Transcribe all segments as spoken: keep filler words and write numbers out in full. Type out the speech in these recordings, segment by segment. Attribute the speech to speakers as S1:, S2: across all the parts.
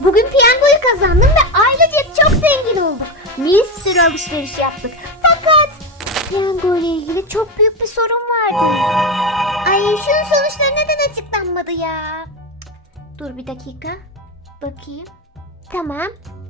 S1: Bugün piyangoyu kazandım ve ailece çok zengin olduk. Bir sürü alışveriş yaptık. Fakat piyango ile ilgili çok büyük bir sorun vardı. Ay şunun sonuçları neden açıklanmadı ya? Cık, Dur bir dakika. Bakayım. Tamam.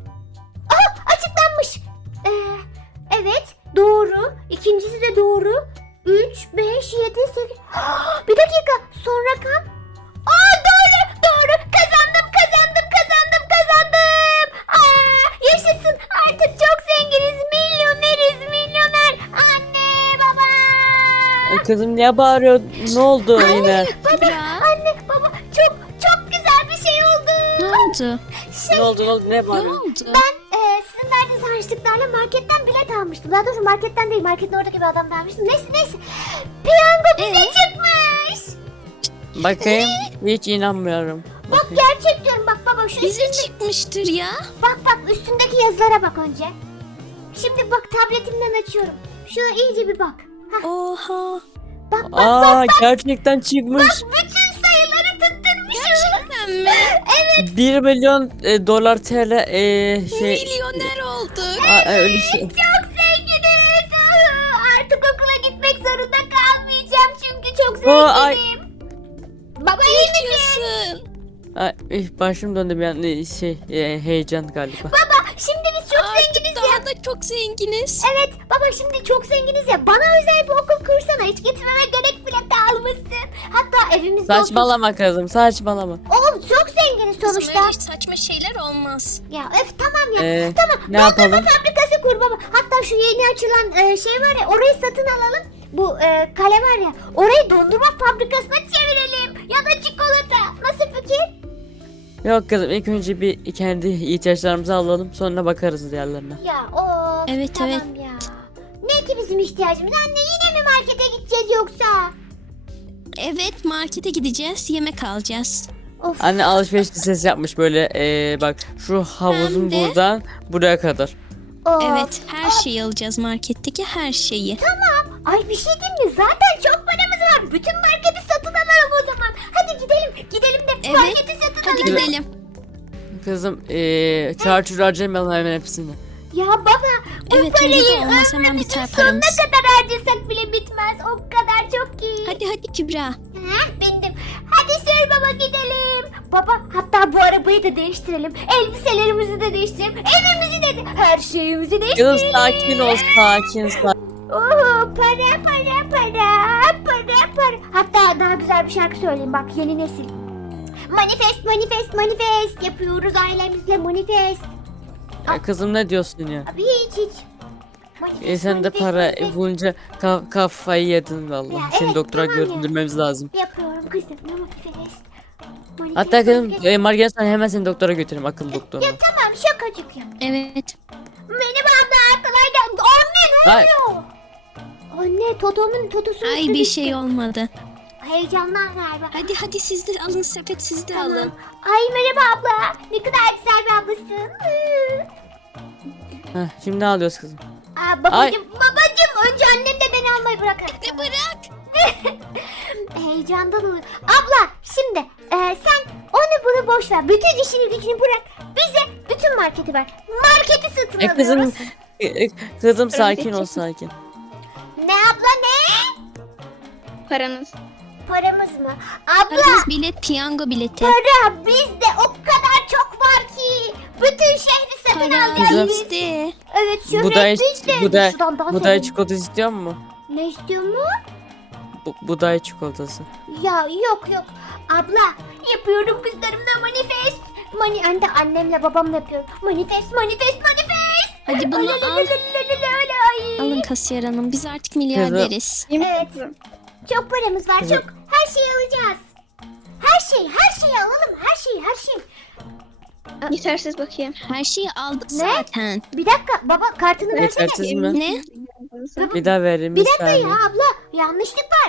S1: Aa, açıklanmış. Ee, evet doğru. İkincisi de doğru. üç, beş, yedi, sekiz. Bir dakika. Son rakam. Aa doğru doğru. Kazandım kazandım kazandım kazandım. Aa, yaşasın. Artık çok zenginiz. Milyoneriz milyoner. Anne baba.
S2: Ay kızım niye bağırıyor? Ne oldu yine?
S1: Baba anne baba çok çok güzel bir şey oldu.
S3: Ne oldu?
S1: Şey
S2: Ne oldu? Ne oldu? Ne
S3: Ne
S2: bağırıyor?
S3: oldu?
S1: ben e, sizin verdiğiniz harçlıklarla marketten bilet almıştım. Daha doğrusu marketten değil, marketin oradaki bir adamdan almıştım. Neyse neyse. Piyango bize
S3: Ee?
S1: çıkmış.
S2: Bakayım. Hiç inanmıyorum.
S1: Bak
S2: Bakayım.
S1: gerçek diyorum. Bak baba şu
S3: Bize
S1: üstünde,
S3: çıkmıştır ya.
S1: bak bak üstündeki yazılara bak önce. Şimdi bak tabletimden açıyorum. Şuna iyice bir bak. Hah,
S3: Oha.
S1: bak bak
S2: Aa
S1: bak bak.
S2: gerçekten çıkmış.
S1: Bütün sayıları tutturmuşum.
S3: Gerçekten mi?
S2: bir milyon e, dolar T L e, şey.
S3: Milyoner olduk.
S2: Aa, öyle şey.
S1: Çok zenginiz. Aa, Artık okula gitmek zorunda kalmayacağım çünkü çok
S2: Oo, ay.
S1: zenginim. Baba iyi misin?
S3: Yaşasın.
S2: Ay, eh, başım döndü bir an e, şey e, heyecan galiba.
S1: Baba şimdi biz çok
S3: Artık
S1: zenginiz ya.
S3: daha da çok zenginiz.
S1: Evet baba şimdi çok zenginiz ya. Bana özel bir okul kursana. Hiç gitmeme gerek bile kalmasın. Hatta evimizde
S2: Saçmalama kızım saçmalama.
S1: otur. Oğlum çok zenginiz sonuçta.
S3: Böyle saçma şeyler olmaz.
S1: Ya öf tamam ya.
S2: Ee,
S1: tamam.
S2: ne yapalım?
S1: Dondurma fabrikası kur baba. Hatta şu yeni açılan e, şey var ya orayı satın alalım. Bu e, kale var ya. Orayı dondurma fabrikasına çevirelim. Ya da çikolata. Nasıl fikir?
S2: Yok kızım ilk önce bir kendi ihtiyaçlarımızı alalım sonra bakarız diğerlerine.
S1: Ya of
S3: Evet,
S1: tamam
S3: evet.
S1: ya. Ne ki bizim ihtiyacımız? Anne yine mi markete gideceğiz yoksa?
S3: Evet, markete gideceğiz, yemek alacağız.
S1: Of.
S2: Anne alışveriş listesi yapmış böyle e, bak şu havuzun
S3: Hem de-
S2: buradan buraya kadar.
S1: of.
S3: Evet, her şeyi alacağız, marketteki her şeyi.
S1: Tamam. Ay bir şey diyeyim mi? Zaten çok paramız var. Bütün marketi satın alalım o zaman. Hadi gidelim. Gidelim de
S3: Evet,
S1: marketi satın
S3: Hadi
S1: alalım.
S3: gidelim.
S2: Kızım e, çarçur harcamayalım hemen hepsini.
S1: Ya baba bu
S3: Evet,
S1: parayı
S3: öyle de olmaz, hemen
S1: ömrümüzün
S3: biter
S1: sonuna
S3: paramız.
S1: kadar harcasak bile bitmez. O kadar çok ki.
S3: Hadi hadi Kübra.
S1: Heh, bindim. Hadi sür baba gidelim. Baba hatta bu arabayı da değiştirelim. Elbiselerimizi de değiştirelim. Evimizi de her şeyimizi değiştirelim.
S2: Kızım sakin ol sakin sakin.
S1: Oo, para para para para para. Hatta daha güzel bir şarkı söyleyeyim bak yeni nesil. Manifest manifest manifest yapıyoruz ailemizle manifest.
S2: Ya kızım ne diyorsun ya?
S1: Abi hiç hiç. Manifest,
S2: E, sen de
S1: manifest,
S2: para
S1: manifest.
S2: bulunca ka- kafayı yedin
S1: Ya,
S2: vallahi. Seni
S1: evet,
S2: doktora
S1: tamam ya.
S2: götürmemiz lazım.
S1: Yapıyorum kızım manifest. Manifest,
S2: Hatta kızım
S1: manifest.
S2: e, Margen sen hemen seni doktora götüreyim akıl doktoruna.
S1: Ya tamam şakacık ya.
S3: Evet.
S1: Benim abla kolay geldi. Anne ne
S2: Ay.
S1: oluyor? Anne Toto'nun Toto'su.
S3: Ay bir şey olmadı.
S1: Heyecandan galiba.
S3: Hadi hadi siz de alın sepet, siz de
S1: Tamam.
S3: alın.
S1: Ay merhaba abla. Ne kadar güzel bir ablasın.
S2: Heh, şimdi alıyoruz kızım.
S1: Aa, babacım, babacım önce annem de beni almayı bırakır.
S3: Ne bırak.
S1: Heyecandan oluyor. Abla şimdi e, sen onu bunu boş ver. Bütün işini gücünü bırak. Bize bütün marketi ver. Marketi satın
S2: E,
S1: alıyoruz.
S2: kızım e, e, kızım sakin ol sakin.
S1: Ne abla ne?
S4: Paranız.
S1: Paramız mı? Abla
S3: Paramız bilet, piyango bileti.
S1: para bizde o kadar çok var ki. Bütün şehri satın
S3: Para
S1: alacağız
S2: Kızım.
S1: biz.
S3: bizde.
S1: Evet şöhret
S2: Buday
S1: bizde.
S2: buday
S1: Şuradan daha
S2: buday
S1: seveyim.
S2: çikolata istiyor mu?
S1: Ne istiyor mu?
S2: Bu, buday çikolatası.
S1: Ya yok yok. Abla yapıyorum kızlarımla manifest. Mani ben de annemle babamla yapıyorum. Manifest manifest manifest.
S3: Hadi bunu
S1: Ay, la, la,
S3: al.
S1: la, la, la, la, la, ay.
S3: Alın kasiyer hanım, biz artık milyarderiz.
S1: Evet. Çok paramız var
S2: Kızım.
S1: çok. Her şeyi alacağız. Her şeyi her şeyi alalım. Her şeyi her şeyi.
S4: Yetersiz bakayım.
S3: Her şeyi aldık
S1: Ne?
S3: zaten.
S1: Bir dakika baba kartını versene.
S2: Yetersiz mi?
S3: Ne?
S2: Bir daha vereyim
S1: Bir
S2: bir
S1: dakika
S2: saniye.
S1: ya abla yanlışlık var.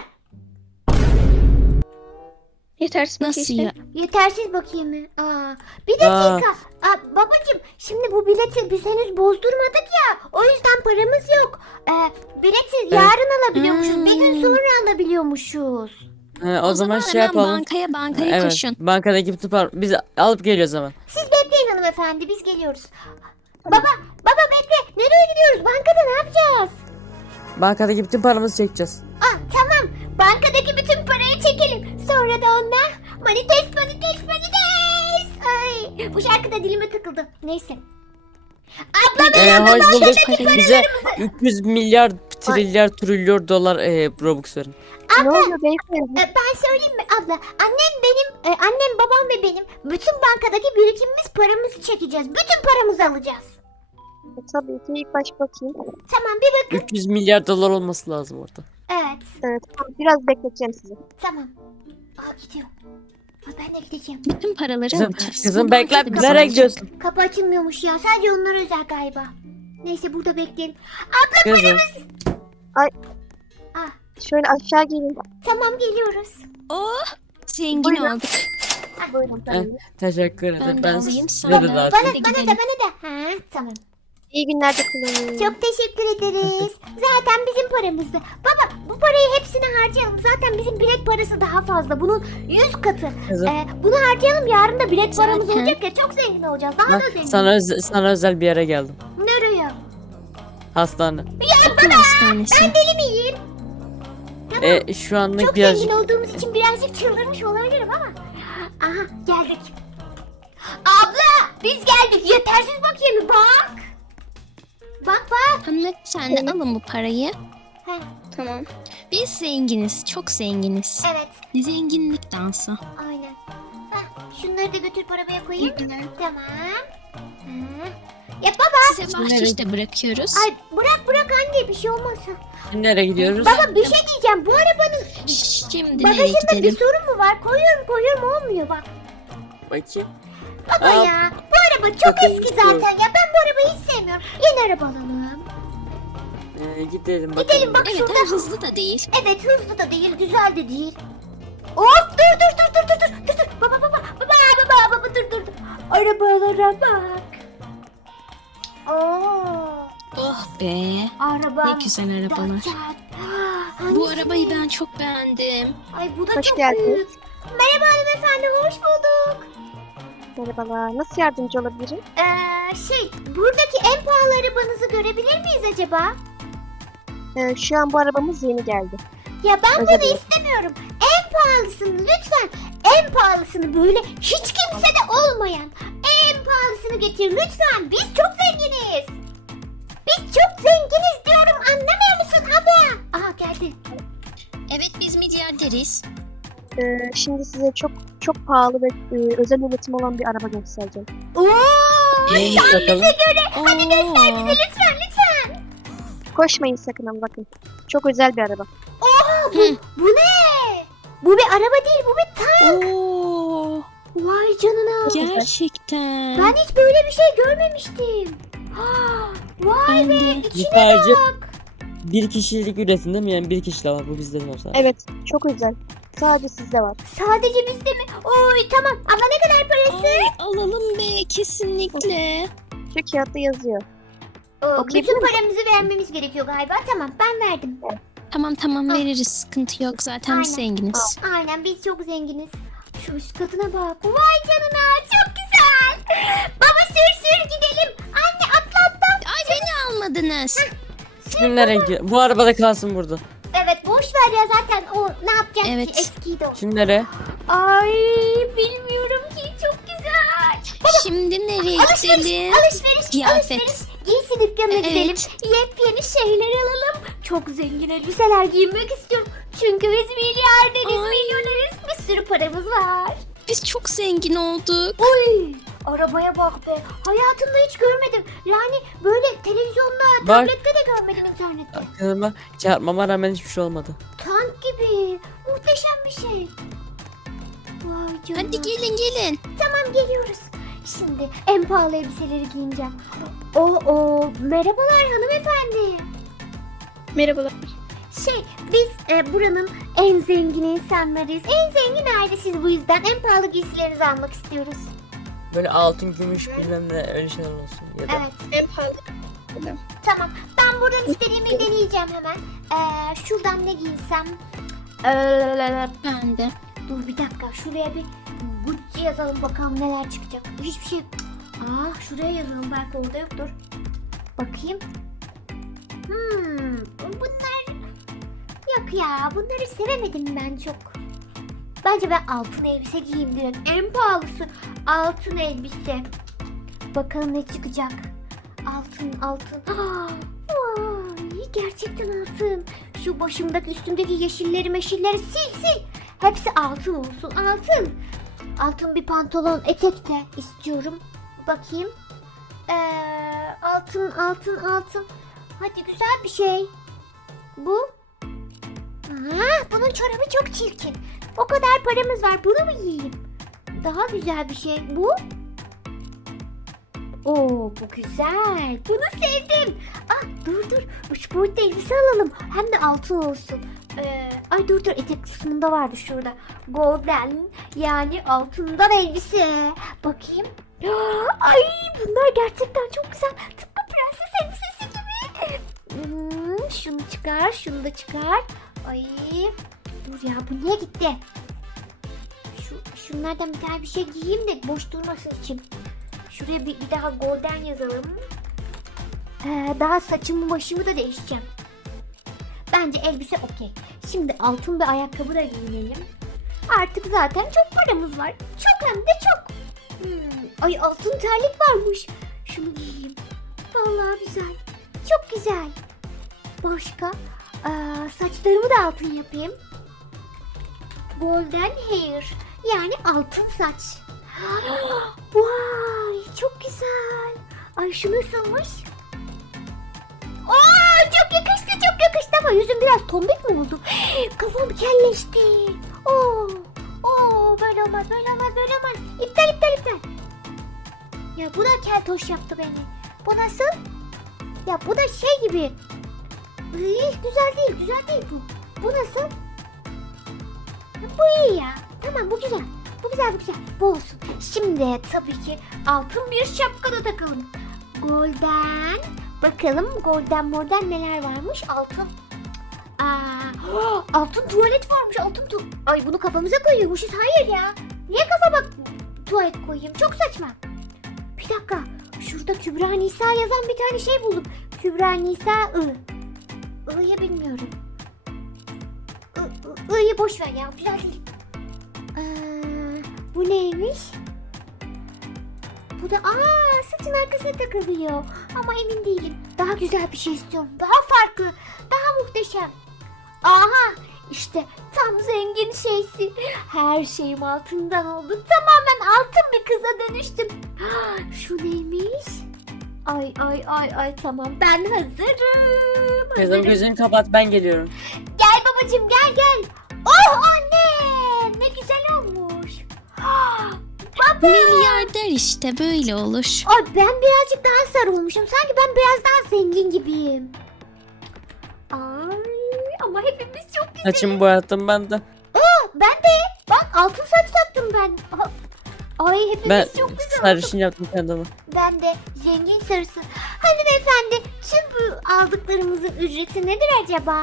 S4: Yetersiz bakayım
S3: Nasıl
S4: işte.
S3: ya?
S1: Yetersiz bakayım mı? Aa, bir dakika. Aa, babacım şimdi bu bileti biz henüz bozdurmadık ya. O yüzden paramız yok. Ee, bileti yarın alabiliyormuşuz. Bir gün
S3: Hmm.
S1: sonra alabiliyormuşuz.
S2: He, o, zaman şey
S3: hemen
S2: yapalım.
S3: bankaya bankaya
S2: Evet
S3: koşun.
S2: bankadaki bütün par biz alıp geliyoruz hemen.
S1: Siz bekleyin hanımefendi. hanımefendi biz geliyoruz. Baba baba bekle. Nereye gidiyoruz? Bankada ne yapacağız?
S2: Bankadaki bütün paramızı çekeceğiz.
S1: Ah tamam. Bankadaki bütün parayı çekelim. Sonra da onunla manites manites manites. Ay bu şarkı da dilime takıldı. Neyse. Abla
S2: Ee, hoş bulduk.
S3: parayı-
S2: Bize üç yüz milyar trilyar trilyon dolar e, Robux verin.
S1: abla.
S4: Ne oluyor beyefendi?
S1: e, Ben söyleyeyim mi abla? Annem benim, e, annem babam ve benim bütün bankadaki birikimimiz paramızı çekeceğiz. Bütün paramızı alacağız.
S4: E, tabii ki ilk baş bakayım.
S1: Tamam bir bakın.
S2: üç yüz milyar dolar olması lazım orada.
S1: Evet.
S4: Evet tamam biraz bekleteceğim sizi.
S1: Tamam. Aa gidiyor. Aa, ben de gideceğim.
S3: Bütün paraları
S2: Kızım,
S3: alacağız.
S2: kızım
S3: Bu
S2: bekle.
S3: bankada bizi
S2: Nereye
S3: alacak.
S2: gidiyorsun?
S1: Kapı açılmıyormuş ya. Sadece onlara özel galiba. Neyse burada bekleyin.
S2: Kızım.
S1: Ah
S4: Şöyle aşağı gelin.
S1: tamam geliyoruz.
S3: Oh, zengin
S4: Buyurun.
S3: olduk.
S4: Buyurun.
S2: Eh, Teşekkür ederim.
S3: Ben de
S2: Ben
S3: alayım,
S2: size
S3: sana
S2: de
S3: da.
S2: zaten.
S1: Bana,
S3: Hadi
S1: bana da
S3: gidelim.
S1: bana da. Ha tamam.
S4: İyi günler de kullanın.
S1: Çok teşekkür ederiz. Zaten bizim paramızdı. Baba bu parayı hepsini harcayalım. Zaten bizim bilet parası daha fazla. Bunun yüz katı.
S2: Kızım.
S1: Ee, bunu harcayalım. Yarın da bilet paramız
S3: Zaten.
S1: olacak ya. Çok zengin olacağız. Daha
S2: Bak,
S1: da zengin.
S2: sana, özel, sana özel bir yere geldim.
S1: Nereye?
S2: Hastane.
S3: Okul hastanesi.
S1: Ben deli miyim?
S2: E, şu anlık
S1: Çok
S2: birazcık
S1: zengin olduğumuz için birazcık çıldırmış olabilirim ama. Aha geldik. Abla biz geldik. Yetersiz bakayım bak. Bak bak.
S3: Hanımefendi alın bu parayı.
S1: Heh,
S4: Tamam.
S3: Biz zenginiz, çok zenginiz.
S1: evet
S3: Zenginlik dansı.
S1: aynen. Heh, şunları da götür arabaya koyayım. Tamam. Hı. Ya baba.
S3: Size bahşiş de bırakıyoruz.
S1: Ay bırak bırak anne bir şey olmasın.
S2: nereye gidiyoruz?
S1: Baba bir şey diyeceğim. Bu arabanın
S3: Şimdi nereye
S1: bagajında bir
S3: gidelim?
S1: sorun mu var? Koyuyorum koyuyorum olmuyor bak.
S2: Bakayım.
S1: Baba
S2: Aa,
S1: ya bu araba çok
S2: çok
S1: eski
S2: eski.
S1: zaten ya ben bu arabayı hiç sevmiyorum. Yeni araba alalım.
S2: E, gidelim bakalım.
S1: Gidelim bak
S3: Evet,
S1: şurada.
S3: ama hızlı da değil.
S1: Evet hızlı da değil güzel de değil. Of dur dur dur dur dur dur dur dur. Baba baba baba baba baba dur dur dur. Arabalara bak. Oo,
S3: Oh be.
S1: araba.
S3: Ne güzel arabalar. Bu arabayı ben çok beğendim.
S1: Ay bu da
S4: Hoş
S1: çok
S4: geldiniz.
S1: büyük. Merhaba hanımefendi hoş bulduk.
S4: Merhabalar. Nasıl yardımcı olabilirim?
S1: Ee, şey buradaki en pahalı arabanızı görebilir miyiz acaba?
S4: Ee, şu an bu arabamız yeni geldi.
S1: Ya ben
S4: Özel
S1: bunu
S4: bir-
S1: istemiyorum. En pahalısını lütfen. En pahalısını böyle hiç kimsede olmayan. En pahalısını getir lütfen. Biz çok zenginiz. Biz çok zenginiz diyorum anlamıyor musun abla? Aha geldi.
S3: Evet biz milyarderiz.
S4: Ee, şimdi size çok çok pahalı ve e, özel üretim olan bir araba göstereceğim.
S1: Oo,
S2: Neymiş
S1: sen
S2: bakalım?
S1: bize göre. Hadi
S3: Oo.
S1: göster bize lütfen lütfen.
S4: Koşmayın sakın ama bakın. Çok özel bir araba.
S1: Oha bu, bu ne? Bu bir araba değil bu bir tank.
S3: Oo,
S1: Vay canına.
S3: gerçekten.
S1: Ben hiç böyle bir şey görmemiştim. Ah, Vay
S3: Ben
S1: be
S3: de.
S1: içine
S2: Sadece
S1: bak.
S2: bir kişilik üretim değil mi? Yani bir kişi de var. Bu bizde var sadece.
S4: Evet çok özel. Sadece sizde var.
S1: Sadece bizde mi? Oy tamam. Abla ne kadar parası?
S3: Ay, alalım be kesinlikle.
S4: Şu kağıtta yazıyor.
S1: Oo,
S4: okuyabilir
S1: bütün
S4: misin?
S1: paramızı vermemiz gerekiyor galiba. Tamam ben verdim.
S3: Tamam tamam
S1: Ah.
S3: veririz sıkıntı yok zaten biz
S1: Aynen.
S3: zenginiz.
S1: Aynen biz çok zenginiz. Şu üst katına bak. Vay canına çok güzel. Baba sür sür gidelim. Anne atla atla.
S3: Ay beni almadınız.
S2: Şimdi nereye gidiyor? Bu arabada kalsın burada.
S1: Evet boş ver ya zaten o ne yapacak
S3: Evet.
S1: ki eskiydi o.
S2: Şimdi nereye?
S1: Ay bilmiyorum ki çok güzel.
S3: Şimdi nereye
S1: Alışveriş,
S3: gidelim?
S1: alışveriş,
S3: Kıyafet.
S1: alışveriş. Giysi dükkanına
S3: Evet.
S1: gidelim. Yepyeni şeyler alalım. Çok zengin elbiseler giymek istiyorum. Çünkü biz milyarderiz,
S3: Ay.
S1: milyoneriz. Bir sürü paramız var.
S3: Biz çok zengin olduk.
S1: Uy, arabaya bak be. Hayatımda hiç görmedim. Yani böyle televizyonda,
S2: Bak.
S1: tablette de görmedim internette.
S2: Kızıma çarpmama rağmen hiçbir şey olmadı.
S1: Tank gibi. Muhteşem bir şey. Vay canına.
S3: Hadi gelin gelin.
S1: Tamam geliyoruz. Şimdi en pahalı elbiseleri giyineceğim. O o merhabalar hanımefendi.
S4: Merhabalar.
S1: Şey biz e, buranın en zengin insanlarıyız. En zengin ailesiz bu yüzden en pahalı giysilerinizi almak istiyoruz.
S2: Böyle altın, gümüş bilmem ne öyle şeyler olsun. Ya da
S1: Evet
S4: En pahalı.
S1: tamam ben buradan istediğimi deneyeceğim hemen. Ee, şuradan ne giysem? Ee,
S3: Ben de.
S1: dur bir dakika şuraya bir Gucci yazalım bakalım neler çıkacak. Hiçbir şey Aa, şuraya yazalım, belki orada yoktur. Bakayım. Hmm, bunlar yok ya, bunları sevemedim ben çok. Bence ben altın elbise giyeyim direkt. En pahalısı altın elbise. Bakalım ne çıkacak. Altın, altın. Aa, vay, gerçekten altın. Şu başımdaki, üstümdeki yeşilleri meşilleri sil sil. Hepsi altın olsun, altın. Altın bir pantolon, etek de istiyorum. Bakayım. Ee, altın, altın, altın. Hadi güzel bir şey. Bu. Aa, bunun çorabı çok çirkin. O kadar paramız var. Bunu mu giyeyim? Daha güzel bir şey. Bu. Oo, bu güzel. Bunu sevdim. Ah, dur dur. Üç boyutlu elbise alalım. Hem de altın olsun. Ee, ay dur dur. Etek kısmında vardı şurada. Golden, yani altından elbise. Bakayım. Ay, bunlar gerçekten çok güzel. Tıpkı prenses elbisesi gibi. Hmm, şunu çıkar, şunu da çıkar. Ay, dur ya, bu niye gitti? Şu, şunlardan bir tane bir şey giyeyim de boş durmasın için. Şuraya bir, bir daha golden yazalım. Ee, daha saçımı başımı da değişeceğim. Bence elbise okey. Şimdi altın bir ayakkabı da giyinelim. Artık zaten çok paramız var. Çok, hem de çok. Hmm, ay, altın terlik varmış. Şunu giyeyim. Vallahi güzel. Çok güzel. Başka? Ee, saçlarımı da altın yapayım. Golden hair. Yani altın saç. Vay, çok güzel. Ay, şu nasılmış? Aa, çok yakıştı, çok yakıştı ama yüzüm biraz tombik mi oldu? Kafam kelleşti. Oo, oo, böyle olmaz, böyle olmaz, böyle olmaz. İptal, iptal, iptal. Ya bu da keltoş yaptı beni. Bu nasıl? Ya bu da şey gibi. Iy, güzel değil, güzel değil bu. Bu nasıl? Bu iyi ya. Tamam, bu güzel. Bu güzel, bu güzel. Bu olsun. Şimdi tabii ki altın bir şapka da takalım. Golden. Bakalım golden mordan neler varmış. Altın. Aa, altın tuvalet varmış. Altın tu... Ay, bunu kafamıza koyuyormuşuz. Hayır ya. Niye kafama tuvalet koyayım? Çok saçma. Bir dakika. Şurada Kübra Nisa yazan bir tane şey buldum. Kübra Nisa I. I'yı bilmiyorum. I, I, I'yı boş ver ya. Güzel değil. Aa, bu neymiş? Bu da aa, saçın arkasına takılıyor. Ama emin değilim. Daha güzel bir şey istiyorum. Daha farklı. Daha muhteşem. Aha, işte tam zengin şeysi. Her şeyim altından oldu. Tamamen altın bir kıza dönüştüm. Ah, şu neymiş? Ay ay ay ay, tamam, ben hazırım.
S2: Kızım,
S1: hazırım.
S2: gözünü kapat, ben geliyorum.
S1: Gel babacığım, gel gel. Oh anne, ne güzel olmuş. Ah, baba.
S3: Milyarder işte böyle olur.
S1: Ay, ben birazcık daha sarı olmuşum. Sanki ben biraz daha zengin gibiyim. Ay, ama hepimiz çok güzel.
S2: Saçımı boyattım ben de.
S1: Ben de. Bak, altın saç taktım ben. Ay, hepimiz
S2: Ben
S1: çok güzel olduk.
S2: sarışın yaptım kendime.
S1: Ben de zengin sarısı. Hanımefendi, tüm bu aldıklarımızın ücreti nedir acaba?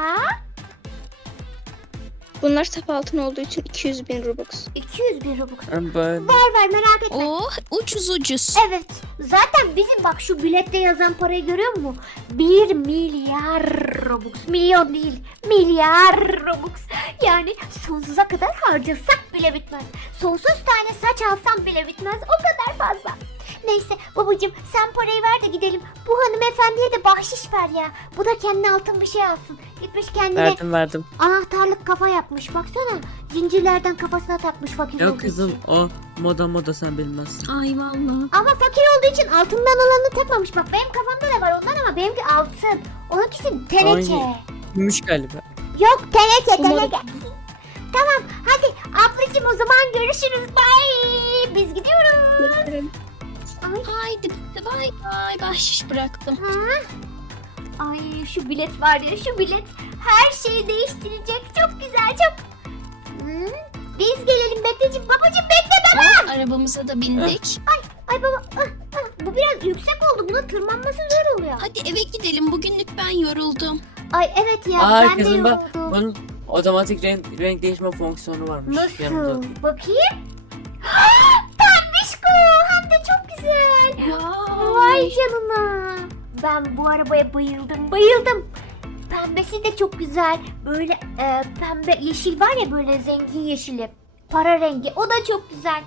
S4: Bunlar saf altın olduğu için iki yüz bin Robux.
S1: iki yüz bin Robux.
S2: Ben böyle.
S1: Var var, merak etme.
S3: Oh, ucuz ucuz.
S1: Evet. Zaten bizim bak şu bilette yazan parayı görüyor musun? bir milyar Robux. Milyon değil. Milyar Robux. Yani sonsuza kadar harcasak bile bitmez. Sonsuz tane saç alsam bile bitmez. O kadar fazla. Neyse babacığım, sen parayı ver de gidelim. Bu hanımefendiye de bahşiş ver ya. Bu da kendine altın bir şey alsın. Gitmiş kendine
S2: Verdim verdim.
S1: anahtarlık kafa yapmış. Baksana. Zincirlerden kafasına takmış fakir
S2: Yok
S1: olduğu
S2: kızım,
S1: için.
S2: o moda moda, sen bilmezsin.
S3: Ay vallahi.
S1: Ama fakir olduğu için altından olanını takmamış. Bak, benim kafamda da var ondan ama benimki altın. Onunkisi teneke.
S2: Ay. Gümüş galiba.
S1: Yok, teneke
S3: Umarım.
S1: teneke. Tamam, hadi ablacığım, o zaman görüşürüz. Bye. Biz gidiyoruz. Ay.
S3: Haydi bay bay, bahşiş bıraktım.
S1: Ha? Ay, şu bilet var ya, şu bilet her şeyi değiştirecek. Çok güzel, çok. Hı? Biz gelelim, bekleyeceğim. Babacığım bekle baba.
S3: Oh, arabamıza da bindik.
S1: Ay baba, ah, ah, bu biraz yüksek oldu. Buna tırmanması zor oluyor.
S3: Hadi eve gidelim, bugünlük ben yoruldum.
S1: Ay evet ya,
S2: Aa
S1: ben de
S2: kızım, bak
S1: yoruldum.
S2: bunun otomatik renk, renk değişme fonksiyonu varmış.
S1: Nasıl?
S2: Yanımda.
S1: Bakayım. Pembişko, hem de çok güzel. Vay canına. Ben bu arabaya bayıldım, bayıldım. Pembesi de çok güzel. Böyle e, pembe yeşil var ya, böyle zengin yeşili. Para rengi. O da çok güzel.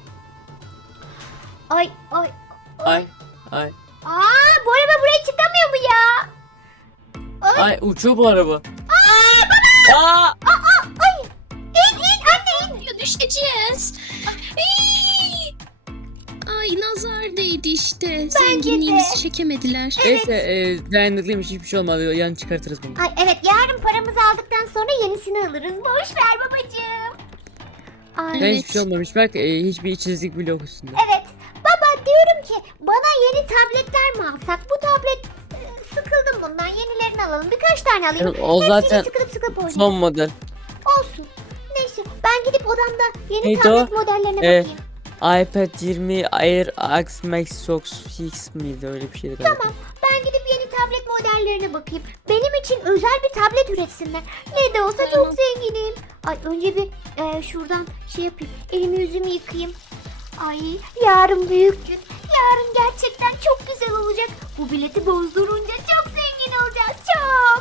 S1: Ay ay.
S2: Ay ay
S1: Aa, bu araba buraya çıkamıyor mu ya? Ay.
S2: ay uçuyor bu araba. Aa!
S1: İn in anne in.
S3: Ya düşeceğiz. Ay! Ay nazar değdi işte. Zenginliğimizi çekemediler.
S2: Neyse e, dayanıklıymış, hiçbir şey olmadı. Yan çıkartırız bunu.
S1: Ay evet, yarın paramızı aldıktan sonra yenisini alırız. Boş ver babacığım. Ay.
S2: Ben hiçbir şey olmamış. Bak e, hiçbir çizik bile yok üstünde.
S1: Evet. Baba, diyorum ki bana yeni tabletler mi alsak? Bu tablet e, sıkıldım bundan. Yenilerini alalım. Birkaç tane alayım.
S2: Evet, o
S1: Hepsini
S2: zaten
S1: sıkılıp sıkılıp oynayayım.
S2: son model.
S1: Olsun. Neyse, ben gidip odamda yeni
S2: Neydi
S1: tablet
S2: o?
S1: modellerine
S2: Ee,
S1: bakayım.
S2: iPad yirmi Air X Max X miydi, öyle bir şeydi galiba.
S1: Tamam. Ben gidip yeni tablet modellerine bakayım. Benim için özel bir tablet üretsinler. Ne de olsa çok zenginim. Ay, önce bir e, şuradan şey yapayım. Elimi yüzümü yıkayayım. Ay, yarın büyük gün. Yarın gerçekten çok güzel olacak. Bu bileti bozdurunca çok zengin olacağız. Çok.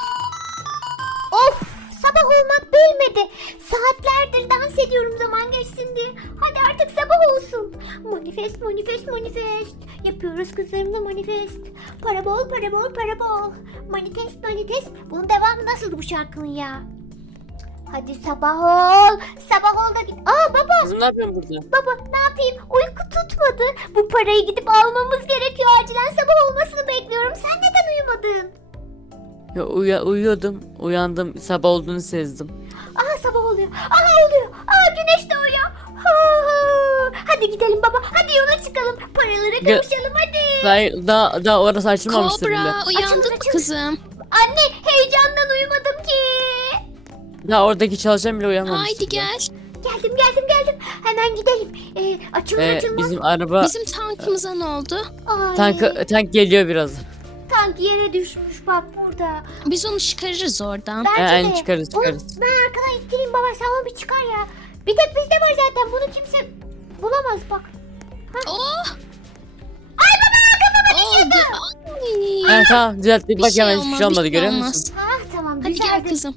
S1: Of, sabah olmak bilmedi. Saatlerdir dans ediyorum zaman geçsin diye. Hadi artık sabah olsun. Manifest, manifest, manifest. Yapıyoruz kızlarımla manifest. Para bol, para bol, para bol. Manifest, manifest. Bunun devamı nasıldı bu şarkının ya? Hadi sabah ol. Sabah ol da git. Aa baba.
S2: Kızım ne yapıyorsun burada?
S1: Baba ne yapayım? Uyku tutmadı. Bu parayı gidip almamız gerekiyor. Acilen sabah olmasını bekliyorum. Sen neden uyumadın?
S2: Ya, uya, uyuyordum. Uyandım. Sabah olduğunu sezdim.
S1: Aha, sabah oluyor. Aha, oluyor. Aha, güneş doğuyor. Ha, hadi gidelim baba. Hadi yola çıkalım. Paralara
S2: Gö-
S1: kavuşalım hadi.
S2: Daha, daha, daha orası açılmamıştır bile.
S3: Kobra uyandın
S1: Açıldı,
S3: mı
S1: açıldı.
S3: kızım?
S1: Anne, heyecandan uyumadım ki.
S2: Daha oradaki çalışan bile uyanmamıştır.
S3: Haydi
S2: bile.
S3: gel.
S1: Geldim geldim geldim. Hemen gidelim. Ee, açılır
S2: Ee,
S1: açılmaz.
S2: bizim araba
S3: Bizim tankımıza ne oldu?
S1: Ay,
S2: tank, tank geliyor biraz.
S1: tank yere düşmüş bak burada.
S3: Biz onu çıkarırız oradan.
S1: Bence
S2: Ee, aynen
S1: de.
S2: çıkarız
S1: Onu
S2: çıkarız.
S1: ben arkadan ittireyim baba, sen onu bir çıkar ya. Bir tek bizde var zaten, bunu kimse bulamaz bak.
S3: Oh!
S1: Ay baba, kafama
S3: Oldu.
S1: düşürdü.
S3: Ay.
S2: Ha, tamam düzelttik,
S3: Bir
S2: bak
S3: şey
S2: hemen hiçbir
S3: olmaz,
S2: şey olmadı,
S3: bir şey
S2: görüyor
S3: olmaz.
S2: musun?
S1: Ah tamam,
S3: Hadi gel
S1: düzeldi.
S3: kızım.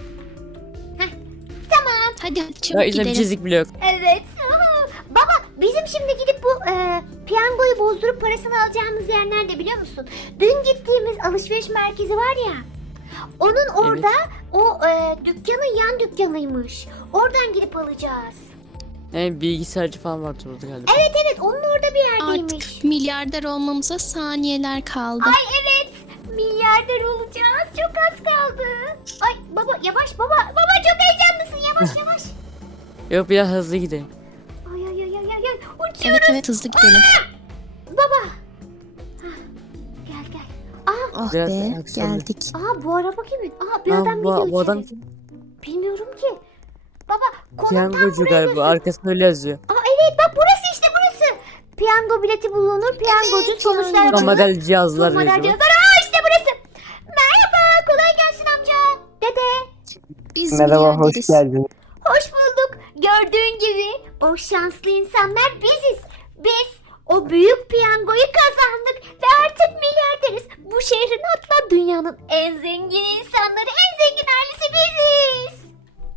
S1: Tamam.
S3: Hadi hadi
S2: Ya
S3: çabuk
S2: işte bir
S3: gidelim.
S2: çizik bile yok.
S1: Evet. Aa, baba, bizim şimdi gidip bu e, piyangoyu bozdurup parasını alacağımız yer nerede biliyor musun? Dün gittiğimiz alışveriş merkezi var ya. Onun orada o e, dükkanın yan dükkanıymış. Oradan gidip alacağız.
S2: Yani bilgisayarcı falan vardı orada galiba.
S1: Evet evet, onun orada bir yerdeymiş.
S3: Artık milyarder olmamıza saniyeler kaldı.
S1: Ay evet, milyarder olacağız. Çok az kaldı. Ay baba yavaş baba. Baba çok heyecanlısın, yavaş yavaş.
S2: Yok, biraz hızlı gidelim.
S1: Ay ay ay ay ay ay. Uçuyoruz.
S3: Evet evet hızlı gidelim.
S1: Baba. Hah, gel gel. Aa,
S3: Oh
S2: Biraz
S3: be
S2: aksanlı.
S3: geldik.
S1: aa bu araba kimin? Aa bir
S2: Aa,
S1: adam
S2: bu-
S1: gidiyor
S2: bu adam
S1: içeri. Bilmiyorum ki. Baba konum tam
S2: Piyangocu
S1: buraya
S2: galiba,
S1: gösteriyor.
S2: arkasında öyle yazıyor.
S1: Aa evet bak, burası işte burası. Piyango bileti bulunur. Piyangocu
S3: Evet,
S1: sonuçlar
S3: piyango.
S2: Son
S1: bulunur.
S2: model cihazlar
S1: Son model
S2: yazıyor.
S1: cihazlar. Aa işte burası. Merhaba, kolay gelsin amca. Dede.
S3: Biz
S5: Merhaba, hoş
S3: milyarderiz.
S5: geldin.
S1: Hoş bulduk. Gördüğün gibi o şanslı insanlar biziz. Biz o büyük piyangoyu kazandık ve artık milyarderiz. Bu şehrin, hatta dünyanın en zengin insanları, en zengin ailesi biziz.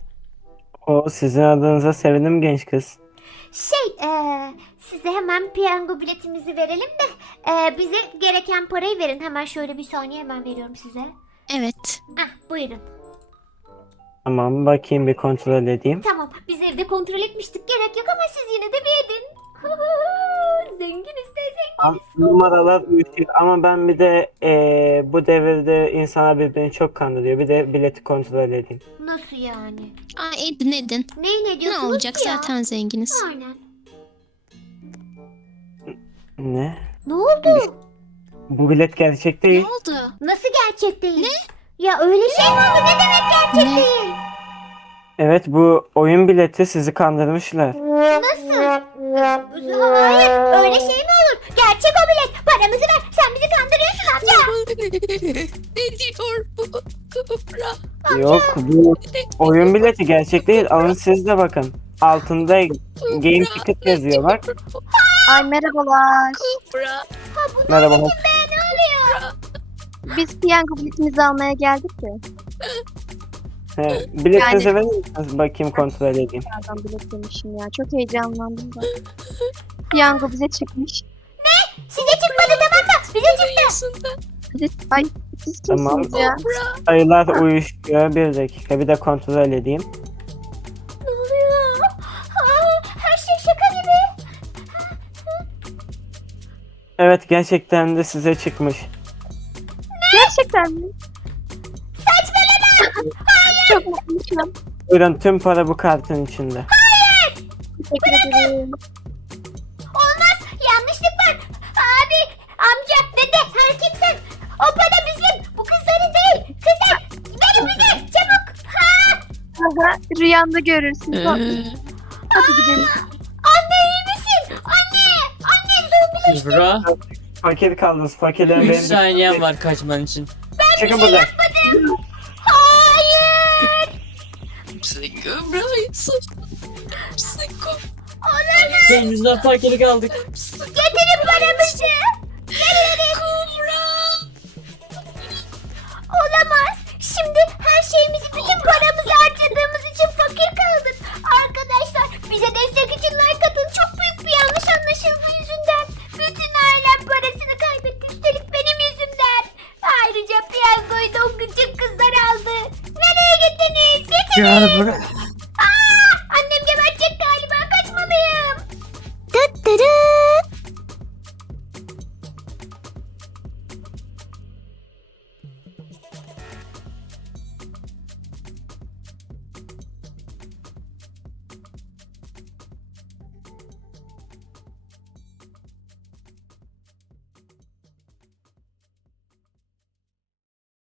S5: O sizin adınıza sevindim genç kız.
S1: Şey, eee, size hemen piyango biletimizi verelim de eee, bize gereken parayı verin. Hemen şöyle bir saniye, hemen veriyorum size.
S3: Evet.
S1: Ah, buyurun.
S5: Tamam, bakayım bir kontrol edeyim.
S1: Tamam, biz evde kontrol etmiştik, gerek yok ama siz yine de bir edin. Zenginiz de zenginiz.
S5: Numaralar uyuşuyor ama ben bir de eee, bu devirde insanlar birbirini çok kandırıyor. Bir de bileti kontrol edeyim.
S1: Nasıl yani?
S3: Aa edin edin.
S1: Neyi ne
S3: Ne
S1: diyorsunuz
S3: olacak
S1: ki ya?
S3: zaten zenginiz.
S1: Aynen.
S5: Ne?
S1: Ne oldu?
S5: Bu bilet gerçek
S3: Ne
S5: değil.
S3: oldu?
S1: Nasıl gerçek değil? Ne? Ya öyle şey mi olur? Ne demek gerçek
S3: Ne?
S1: değil?
S5: Evet, bu oyun bileti, sizi kandırmışlar.
S1: Nasıl? Hayır, öyle şey mi olur? Gerçek o bilet. Paramızı ver. Sen bizi kandırıyorsun amca.
S3: Ne diyor bu Kobra?
S5: Yok, bu oyun bileti gerçek değil. Alın siz de bakın. Altında game ticket yazıyor bak.
S1: Aa,
S4: Ay merhabalar.
S3: Kubra.
S5: Merhaba.
S1: Ne oluyor?
S4: Biz piyango biletimizi almaya geldik de.
S5: He, biletinizi
S4: Yani-
S5: verir misiniz? Bakayım kontrol edeyim.
S4: Pardon bilet demişim ya. Çok heyecanlandım da. Piyango bize çıkmış.
S1: Size çıkmadı tamam mı? Bize çıktı.
S3: Yüzünden.
S4: Bize... Ay siz
S5: Tamam.
S4: kimsiniz ya?
S3: Kubra.
S5: Sayılar uyuşuyor. Bir dakika bir de kontrol edeyim.
S1: Ne oluyor? Aa, her şey şaka gibi.
S5: Evet gerçekten de size çıkmış.
S4: Gerçekten mi? Çok mutluyum.
S5: Buyurun tüm para bu kartın içinde.
S4: Teşekkür ederim.
S1: Olmaz. Yanlışlık var. Abi, amca, dede, her kimsen. O para bizim. Bu kızların değil. Kızlar. Benim bize. Çabuk. Ha.
S4: Aha, rüyanda görürsün.
S3: Ee,
S4: Hadi gidelim.
S1: Anne iyi misin? Anne. Anne zombileşti.
S2: Kübra.
S5: Fakir kaldınız. Fakirlerin
S2: üç
S5: benim...
S2: saniyen var kaçman için.
S5: Çıkın buradan.
S1: Hayır.
S3: Psycho Bryson. Psycho.
S2: Senin yüzünden fakirlik aldık.
S1: Getirin paramızı. Getirin.
S3: Kubra.
S1: Olamaz. Şimdi her şeyimizi, bütün paramızı harcadığımız için fakir kaldık. Arkadaşlar bize destek için like atın. Çok büyük bir yanlış anlaşılma yüzünden. Bütün ailem parasını kaybetti. Üstelik benim yüzümden. Ayrıca piyangoyu da o küçük kızlar aldı. Nereye gittiniz? Getirin.
S2: Gel buraya.